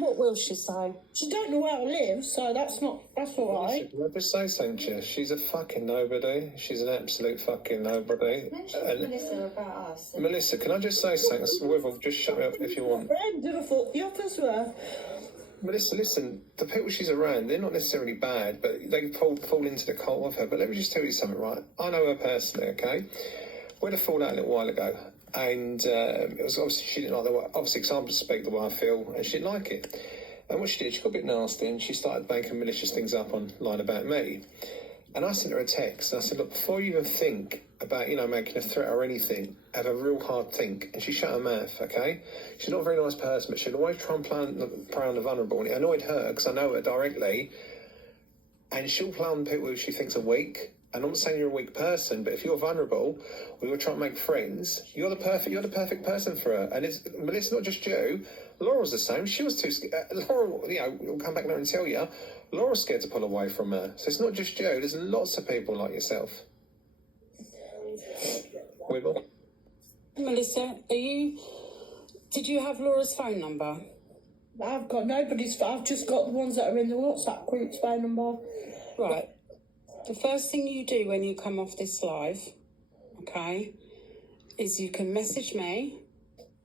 What will she say? She don't know where I live, so that's all right. Can I just say something to you? She's a fucking nobody. She's an absolute fucking nobody. Melissa about us. Melissa, can I just say something? Wither, just shut me up if you want. Friend, I thought the others were. Melissa, listen, the people she's around, they're not necessarily bad, but they fall into the cult of her. But let me just tell you something, right? I know her personally, okay? We had a fallout a little while ago, and it was obviously she didn't like the way, obviously, because I'm to speak the way I feel, and she didn't like it. And what she did, she got a bit nasty, and she started making malicious things up online about me. And I sent her a text, and I said, look, before you even think about, making a threat or anything, have a real hard think. And she shut her mouth, okay? She's not a very nice person, but she'd always try and prey on the vulnerable. And it annoyed her, because I know her directly. And she'll play on people who she thinks are weak. And I'm not saying you're a weak person, but if you're vulnerable, or you're trying to make friends, you're the perfect person for her. And it's, Melissa, not just you. Laura's the same. She was too scared. Laura, will come back now and tell you, Laura's scared to pull away from her. So it's not just you. There's lots of people like yourself. Wibble. Melissa, did you have Laura's phone number? I've got nobody's. I've just got the ones that are in the WhatsApp group's phone number. Right. The first thing you do when you come off this live, okay, is you can message me.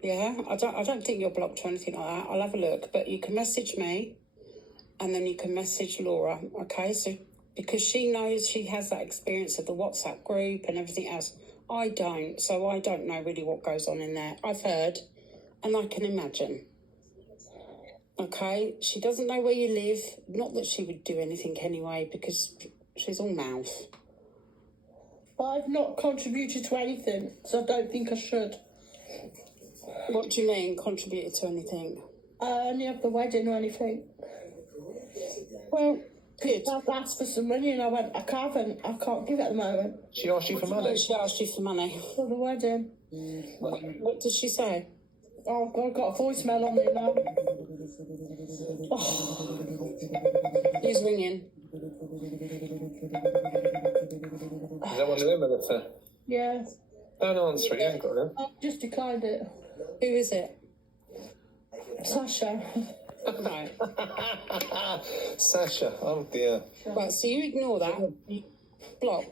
Yeah, I don't think you're blocked or anything like that. I'll have a look, but you can message me, and then you can message Laura. Okay, so because she knows, she has that experience of the WhatsApp group and everything else. I don't, so I don't know really what goes on in there. I've heard, and I can imagine. Okay, she doesn't know where you live. Not that she would do anything anyway, because she's all mouth. I've not contributed to anything, so I don't think I should. What do you mean, contributed to anything? Any of the wedding or anything. Well, good. I've asked for some money and I went, I can't give it at the moment. She asked you for money? She asked you for money. For the wedding. What did she say? Oh, God, I've got a voicemail on me now. Who's ringing? Is that one of them, Melissa? Yeah. Don't answer it, you ain't got them. I've just declined it. Who is it? Sasha. Right. Sasha, oh dear. Right, so you ignore that. You block.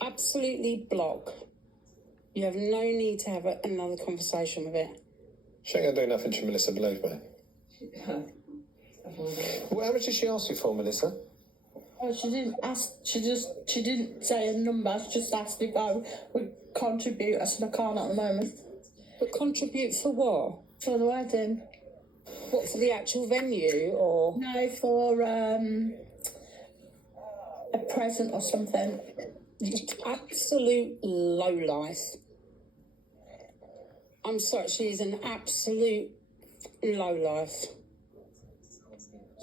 Absolutely block. You have no need to have another conversation with it. She ain't going to do nothing to Melissa, believe me. Well, how much did she ask you for, Melissa? Oh, she didn't ask. She didn't say a number. She just asked if I would contribute. I said I can't at the moment. But contribute for what? For the wedding. What, for the actual venue, or? No, for a present or something. Absolute lowlife. I'm sorry, she is an absolute lowlife.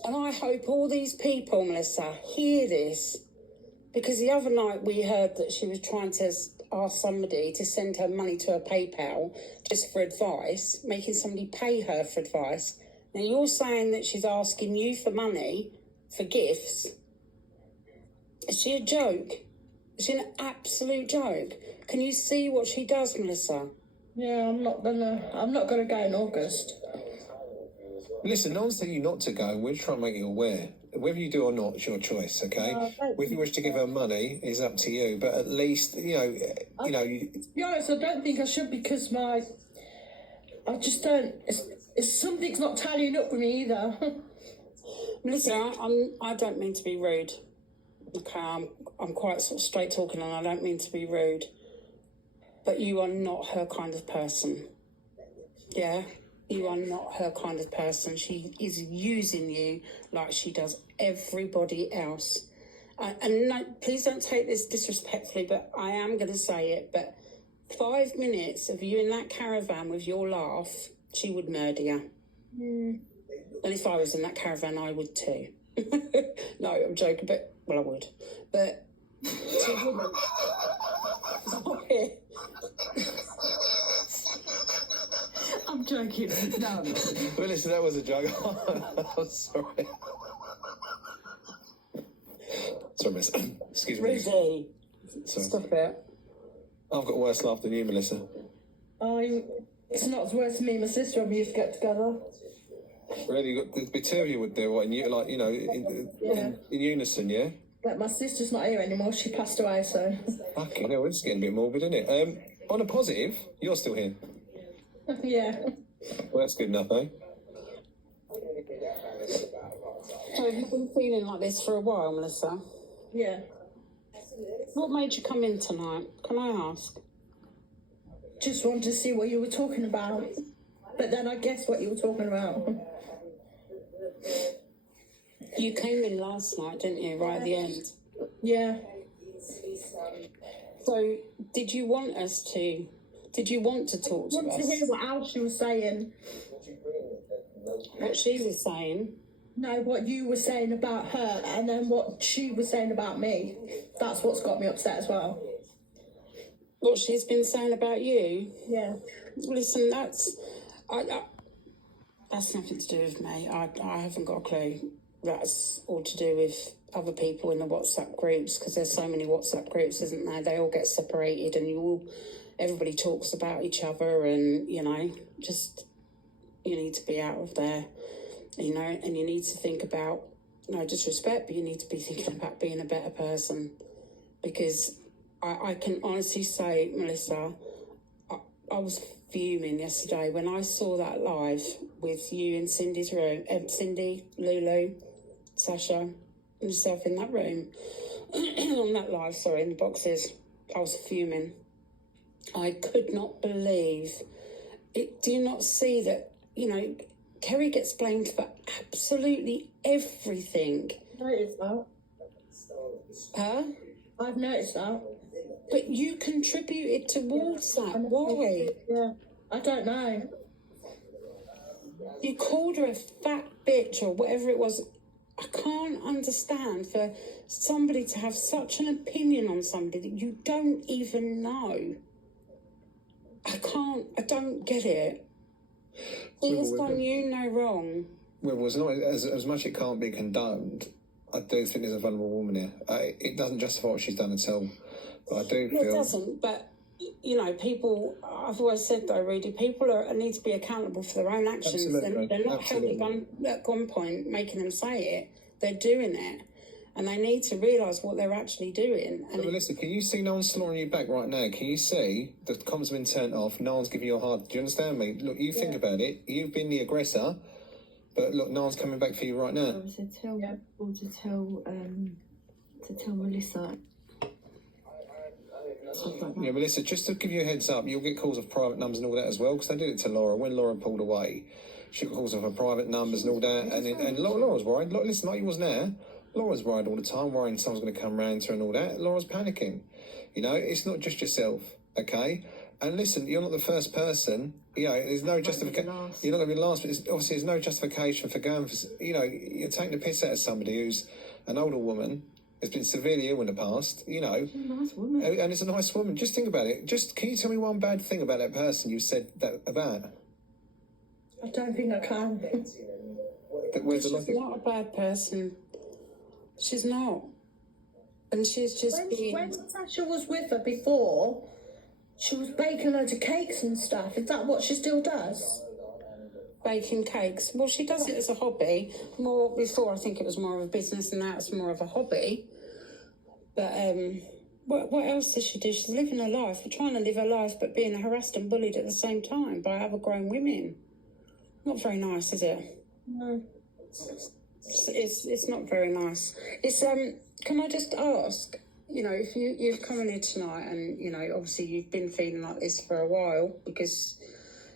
And I hope all these people, Melissa, hear this. Because the other night we heard that she was trying to ask somebody to send her money to her PayPal just for advice, making somebody pay her for advice. Now you're saying that she's asking you for money for gifts. Is she a joke? Is she an absolute joke? Can you see what she does, Melissa? Yeah, I'm not gonna go in August. Listen, no one's telling you not to go. We're trying to make you aware. Whether you do or not, it's your choice, okay? Whether you wish to give her money is up to you, but at least, to be honest, I don't think I should, because I just don't. It's something's not tallying up with me either. Melissa, I don't mean to be rude. Okay, I'm quite sort of straight talking, and I don't mean to be rude. But you are not her kind of person. Yeah? You are not her kind of person. She is using you like she does everybody else. And no, please don't take this disrespectfully, but I am going to say it. But 5 minutes of you in that caravan with your laugh, she would murder you. And if I was in that caravan, I would too. No, I'm joking, but, well, I would. But she wouldn't. Sorry. I'm joking. No. Well, listen, that was a joke. I'm sorry. Sorry, Miss. Excuse me. Rudy. Sorry. Stop it. I've got a worse laugh than you, Melissa. It's not as worse as me and my sister when we used to get together. Really, the two of you would do what, and you like, you know, in unison, yeah. But my sister's not here anymore. She passed away, so. Fucking hell, it's getting a bit morbid, isn't it? On a positive, you're still here. Yeah. Well, that's good enough, eh? So have you been feeling like this for a while, Mellisa? Yeah. What made you come in tonight? Can I ask? Just wanted to see what you were talking about. But then I guessed what you were talking about. You came in last night, didn't you, right at the end? Yeah. So did you want to talk to I wanted to us? hear what else she was saying. What she was saying? No, what you were saying about her, and then what she was saying about me. That's what's got me upset as well. What she's been saying about you? Yeah. Listen, that's nothing to do with me. I haven't got a clue. That's all to do with other people in the WhatsApp groups, because there's so many WhatsApp groups, isn't there? They all get separated, and everybody talks about each other, and you need to be out of there, and you need to think about, no disrespect, but you need to be thinking about being a better person, because I can honestly say, Mellisa, I was fuming yesterday when I saw that live with you in Cindy's room, Cindy, Lulu, Sasha, and yourself in that room, on that live, in the boxes. I was fuming. I could not believe it. Do you not see that, Kerry gets blamed for absolutely everything? I've noticed that. Huh? I've noticed that. But you contributed towards that. Why? Yeah. I don't know. You called her a fat bitch or whatever it was. I can't understand for somebody to have such an opinion on somebody that you don't even know. I don't get it. She has done you no wrong. Well, it's not as much it can't be condoned. I do think there's a vulnerable woman here. It doesn't justify what she's done at all. But I do feel... It doesn't, but, people... I've always said, though, Rudy, people need to be accountable for their own actions. Absolutely. They're not held at gunpoint making them say it. They're doing it. And they need to realise what they're actually doing. And Melissa, can you see no one's slaughtering you back right now? Can you see the comms have been turned off, no one's giving you a hard... Do you understand me? Look, you think about it. You've been the aggressor, but look, no one's coming back for you right now. To tell Mellisa. Yeah, Melissa, just to give you a heads up, you'll get calls of private numbers and all that as well, because they did it to Laura. When Laura pulled away, she got calls of her private numbers and all that, and Laura's worried. Listen, like you was now, Laura's worried all the time, worrying someone's going to come round to her and all that. Laura's panicking. It's not just yourself, okay? And listen, you're not the first person. There's no justification. You're not going to be the last, but obviously there's no justification for going for, you're taking the piss out of somebody who's an older woman, has been severely ill in the past, She's a nice woman. And it's a nice woman. Just think about it. Can you tell me one bad thing about that person you said that about? I don't think I can. Where's the she's logic? not a bad person. She's not. And she's just When Sasha was with her before, she was baking loads of cakes and stuff. Is that what she still does? baking cakes. Well, she does it as a hobby. More before, I think it was more of a business, and now it's more of a hobby. But what else does she do? She's living her life. We're trying to live her life, but being harassed and bullied at the same time by other grown women. Not very nice, is it? No. It's not very nice. It's Can I just ask? If you've come in here tonight, and obviously you've been feeling like this for a while because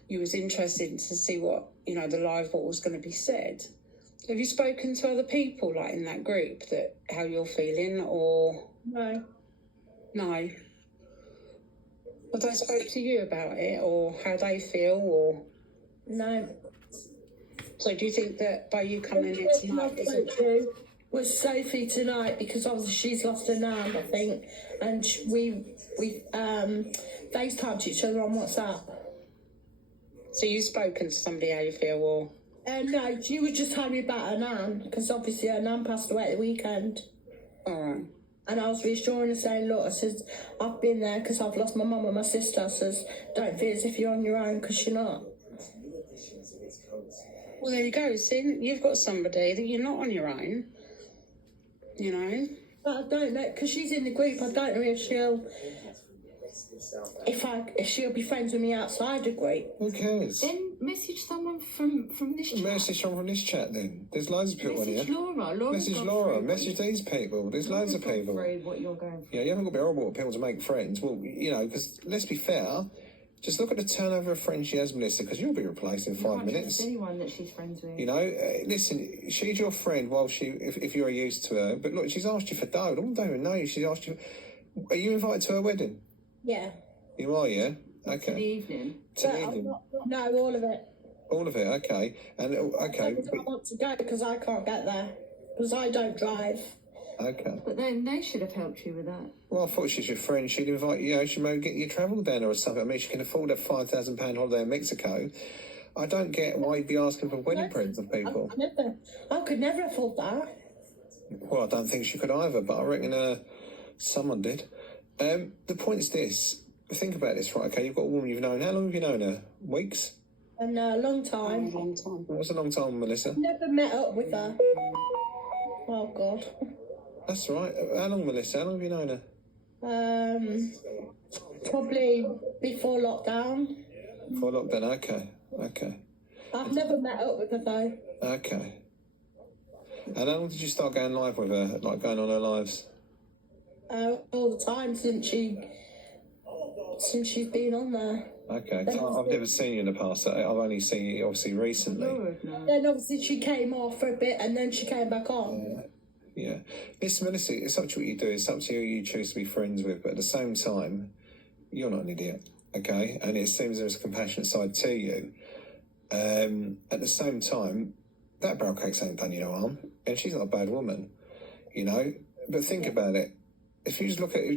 you was interested to see what what was going to be said. Have you spoken to other people like in that group that how you're feeling, or No. no? Have they spoke to you about it, or how they feel, or No. so do you think that by you coming in tonight was Sophie tonight, because obviously she's lost her nan, I think, and we FaceTimed each other on WhatsApp. So you've spoken to somebody how you feel, or? No, she was just telling me about her nan, because obviously her nan passed away at the weekend. All right. And I was reassuring her, saying, look, I says, I've been there because I've lost my mum and my sister. I says, don't feel as if you're on your own, because you're not. Well, there you go. See, you've got somebody that you're not on your own. You know. But I don't know, because she's in the group. I don't know if she'll be friends with me outside the group. Who cares? Then message someone from this chat. Message someone from this chat then. There's loads of people Message on here. Laura. Message Laura. Message these people. There's loads of people. What you're going through. Yeah, you haven't got to be horrible with people to make friends. Well, you know, because let's be fair, just look at the turnover of friends she has, Melissa, because you'll be replaced in 5 minutes. Anyone that she's friends with. You know, listen, she's your friend while if you're used to her. But look, she's asked you for dough. I don't even know you. She's asked you. Are you invited to her wedding? Yeah. You are, yeah? Okay. In the evening. To the evening. No, all of it. All of it, okay. And okay. I want to go because I can't get there. Because I don't drive. Okay. But then they should have helped you with that. Well, I thought she's your friend. She'd invite you. You know, she might get you travel down or something. I mean, she can afford a £5,000 holiday in Mexico. I don't get why you'd be asking for wedding presents of people. I could never afford that. Well, I don't think she could either, but I reckon someone did. The point is this. Think about this, right? Okay, you've got a woman you've known. How long have you known her? Weeks? And a long time. Long time. What's a long time, Melissa? Never met up with her. Oh, God. That's right. How long, Melissa? How long have you known her? Probably before lockdown. Before lockdown, okay. I've never met up with her, though. Okay. And how long did you start going live with her, like going on her lives? All the time since she's been on there. Okay. I've never seen you in the past. I've only seen you, obviously, recently. Then obviously she came off for a bit and then she came back on. Yeah. Listen, Melissa, it's up to what you do. It's up to who you choose to be friends with. But at the same time, you're not an idiot, okay? And it seems there's a compassionate side to you. At the same time, that barrel cake's ain't done you no harm. And she's not a bad woman, you know? But think about it. If you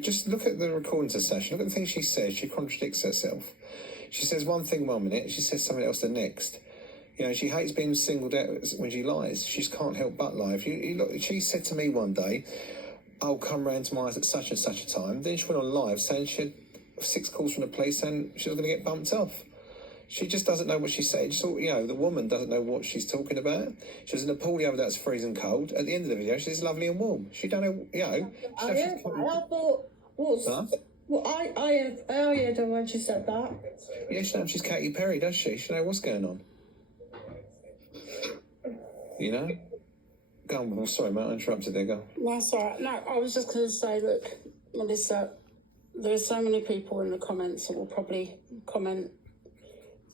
just look at the recordings of session, look at the things she says, she contradicts herself. She says one thing 1 minute, she says something else the next. You know, she hates being singled out when she lies. She just can't help but lie. If you look, she said to me one day, "I'll come round to my house at such and such a time." Then she went on live saying she had 6 calls from the police saying she was going to get bumped off. She just doesn't know what she said. So, you know, the woman doesn't know what she's talking about. She was in a pool the other day that's freezing cold. At the end of the video, she's lovely and warm. She don't know, you know. I thought, I heard her when she said that. Yeah, she knows she's Katy Perry, does she? She knows what's going on. You know? Go on, well, sorry, mate, I interrupted there, go. That's all right. No, I was just going to say, look, Melissa, there are so many people in the comments that will probably comment,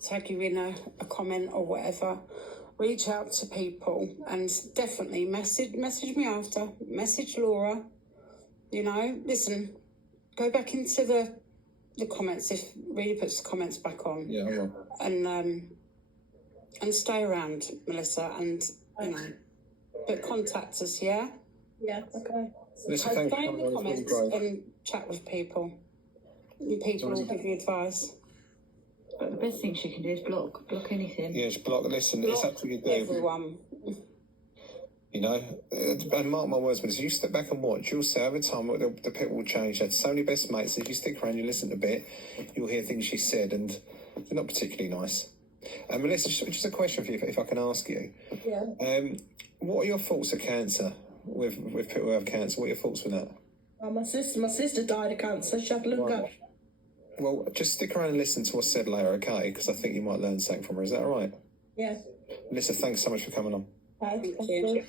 tag you in a comment or whatever. Reach out to people and definitely message me after. Message Laura. You know, listen, go back into the comments if Rita puts the comments back on. Yeah, I will. And stay around, Melissa, and you know, but contact us, yeah? Yeah, okay. Listen, Go thank you. in the comments and chat with people. And people will give you advice. But the best thing she can do is block anything. Yeah, just block. Listen, it's up to you to do. Everyone. You know, and mark my words, but if you step back and watch, you'll see over time the people will change. They had so many best mates. If you stick around, you listen a bit, you'll hear things she said, and they're not particularly nice. Melissa, just a question for you, if I can ask you. Yeah. What are your thoughts of cancer? With people who have cancer, what are your thoughts with that? My sister died of cancer. She had lung cancer. Well, just stick around and listen to what's said later, okay? Because I think you might learn something from her. Is that all right? Yeah. Melissa, thanks so much for coming on. Thank you.